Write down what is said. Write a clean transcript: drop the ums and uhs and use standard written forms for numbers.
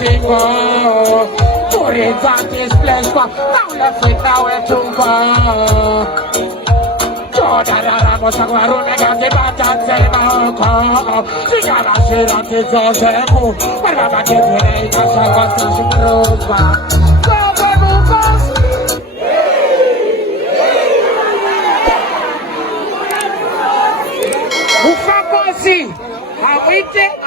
chingo. Por isso esplesco, não lhe fica o chumbo. Toda la moça guaruna que bata sem malco. Fica na cheira de Joseco, para bater direita, só gosta de roupa. O famoso, amite.